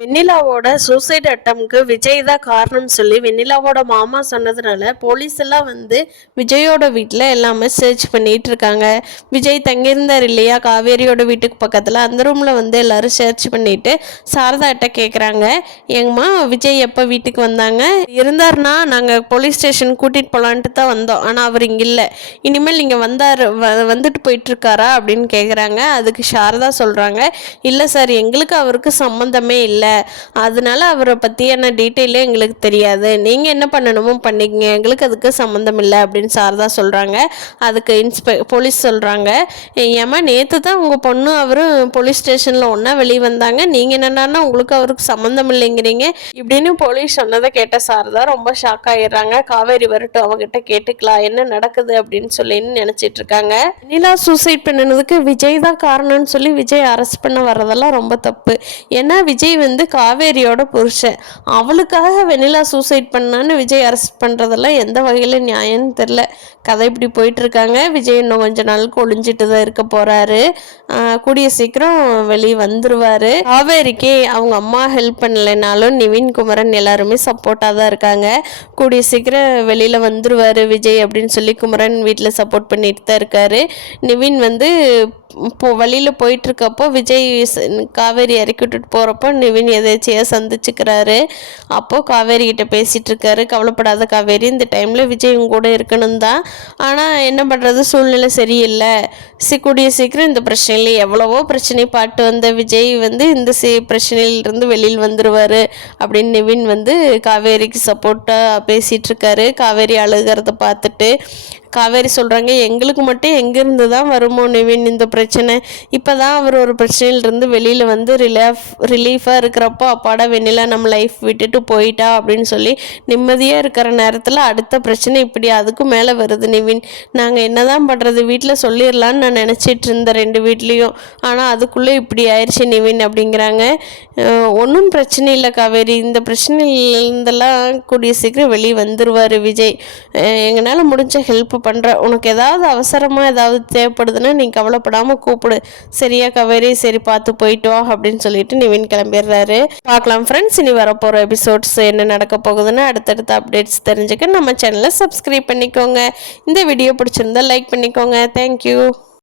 வெண்ணிலாவோட suicide அட்டம்க்கு Vijay தான் காரணம் சொல்லி வெண்ணிலாவோட மாமா சொன்னதுனால போலீஸ் எல்லாம் வந்து விஜயோட வீட்டில் எல்லாமே சர்ச் பண்ணிட்டு இருக்காங்க. விஜய் தங்கியிருந்தார் இல்லையா காவேரியோட வீட்டுக்கு பக்கத்தில், அந்த ரூமில் வந்து எல்லாரும் சர்ச் பண்ணிட்டு சாரதாட்ட கேட்குறாங்க, எங்கம்மா விஜய் எப்போ வீட்டுக்கு வந்தாங்க, இருந்தார்னா நாங்கள் போலீஸ் ஸ்டேஷன் கூட்டிகிட்டு போகலான்ட்டு தான் வந்தோம், ஆனால் அவர் இங்கே இல்லை, இனிமேல் நீங்கள் வந்துட்டு போயிட்டுருக்காரா அப்படின்னு கேட்குறாங்க. அதுக்கு சாரதா சொல்கிறாங்க, இல்லை சார் எங்களுக்கு அவருக்கு சம்மந்தமே இல்லை, அதனால அவரை பற்றியான டீட்டெயிலே எங்களுக்கு தெரியாது, நீங்கள் என்ன பண்ணணுமோ பண்ணிக்கங்க, எங்களுக்கு அதுக்கு சம்மந்தம் இல்லை அப்படின்னு சாரதா சொல்கிறாங்க. அதுக்கு போலீஸ் சொல்கிறாங்க, ஏமா நேற்று தான் உங்கள் பொண்ணு அவரும் போலீஸ் ஸ்டேஷனில் ஒன்றா வெளியே வந்தாங்க, நீங்கள் என்னென்னா உங்களுக்கு அவருக்கு சம்மந்தம் இல்லைங்கிறீங்க இப்படின்னு போலீஸ் சொன்னதை கேட்ட சாரதா ரொம்ப ஷாக் ஆகிடுறாங்க. காவேரி வரட்டும் அவங்ககிட்ட கேட்டுக்கலாம் என்ன நடக்குது அப்படின்னு சொல்லி நினச்சிட்டு இருக்காங்க. நிலா சூசைட் பண்ணினதுக்கு விஜய் தான் காரணம்னு சொல்லி விஜய் அரெஸ்ட் பண்ண வர்றதெல்லாம் ரொம்ப தப்பு. ஏன்னா விஜய் வந்து காவேரியோட புருஷன், அவளுக்காக வெண்ணிலா சூசைட் பண்ணான்னு விஜய் அரெஸ்ட் பண்ணுறதெல்லாம் எந்த வகையில் நியாயம்னு தெரில. கதை இப்படி போயிட்டுருக்காங்க. விஜய் இன்னும் கொஞ்ச நாளுக்கு ஒளிஞ்சிட்டு தான் இருக்க போகிறாரு. கூடிய சீக்கிரம் வெளியே வந்துடுவார். காவேரிக்கு அவங்க அம்மா ஹெல்ப் பண்ணலைனாலும் நிவின் குமரன் எல்லாருமே சப்போர்ட்டாக தான் இருக்காங்க. கூடிய சீக்கிரம் வெளியில் வந்துடுவார் விஜய் அப்படின்னு சொல்லி குமரன் வீட்டில் சப்போர்ட் பண்ணிட்டு தான் இருக்காரு. நிவின் வந்து வழியில் போயிட்டுருக்கப்போ விஜய் காவேரி இறக்கி விட்டுட்டு போகிறப்போ நிவின் எதாச்சியாக சந்திச்சுக்கிறாரு. அப்போது காவேரி கிட்ட பேசிகிட்டு இருக்காரு, கவலைப்படாத காவேரி, இந்த டைமில் விஜய் கூட இருக்கணும் தான், ஆனால் என்ன பண்ணுறது சூழ்நிலை சரியில்லை, கூடிய சீக்கிரம் இந்த பிரச்சனையில் எவ்வளவோ பிரச்சனை பாட்டு வந்த விஜய் வந்து இந்த பிரச்சனையிலிருந்து வெளியில் வந்துடுவார் அப்படின்னு நிவின் வந்து காவேரிக்கு சப்போர்ட்டாக பேசிகிட்டு இருக்காரு. காவேரி அழுகிறத பார்த்துட்டு காவேரி சொல்கிறாங்க, எங்களுக்கு மட்டும் எங்கேருந்து தான் வருமோ நிவின் இந்த பிரச்சனை, இப்போ தான் அவர் ஒரு பிரச்சனையிலிருந்து வெளியில் வந்து ரிலீஃபாக இருக்கிறப்போ அப்பாடா வெண்ணிலா நம்ம லைஃப் விட்டுட்டு போயிட்டா அப்படின்னு சொல்லி நிம்மதியாக இருக்கிற நேரத்தில் அடுத்த பிரச்சனை இப்படி அதுக்கும் மேலே வருது நிவின், நாங்கள் என்ன தான் பண்ணுறது, வீட்டில் சொல்லிடலான்னு நான் நினச்சிட்டு இருந்தேன் ரெண்டு வீட்லேயும், ஆனால் அதுக்குள்ளே இப்படி ஆயிடுச்சு நிவின் அப்படிங்கிறாங்க. ஒன்றும் பிரச்சனை இல்லை காவேரி, இந்த பிரச்சனையிலேருந்தெல்லாம் கூடிய சீக்கிரம் வெளியே வந்துடுவார் விஜய், எங்களால் முடிஞ்ச ஹெல்ப் பண்ணுறேன், உனக்கு ஏதாவது அவசரமாக ஏதாவது தேவைப்படுதுன்னா நீ கவலைப்படாமல் கூப்பிடு, சரியா காவேரி, சரி பார்த்து போயிட்டு வா அப்படின்னு சொல்லிட்டு நிவின் கிளம்பிடுறாரு. பார்க்கலாம் ஃப்ரெண்ட்ஸ், இனி வரப்போகிற எபிசோட்ஸ் என்ன நடக்க போகுதுன்னு அடுத்தடுத்த அப்டேட்ஸ் தெரிஞ்சுக்க நம்ம சேனலை சப்ஸ்கிரைப் பண்ணிக்கோங்க. இந்த வீடியோ பிடிச்சிருந்தா லைக் பண்ணிக்கோங்க. தேங்க்யூ.